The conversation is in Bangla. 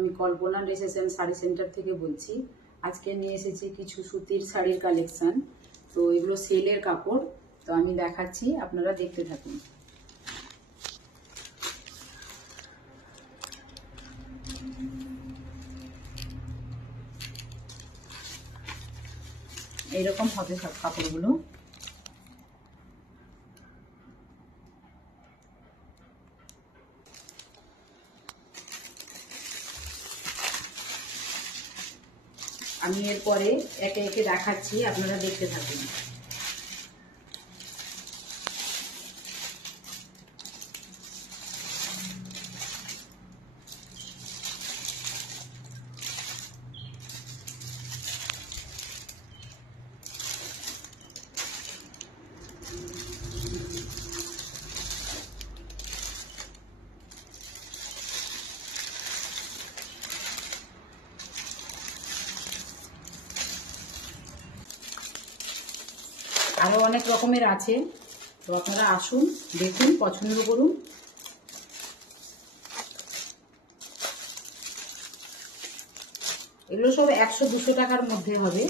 আমি কল্পনা ড্রেসেস এন্ড শাড়ি সেন্টার থেকে বলছি। আজকে নিয়ে এসেছি কিছু সুতির শাড়ির কালেকশন। তো এগুলো সেলের কাপড়, তো আমি দেখাচ্ছি, আপনারা দেখতে থাকুন। এইরকম হবে সব কাপড়গুলো। আমি এরপরে একে একে দেখাচ্ছি, আপনারা দেখতে থাকুন। আরো অনেক রকমের আছে, তো আপনারা আসুন, দেখুন, পছন্দ করুন। এগুলো সব 100-200 টাকার মধ্যে হবে।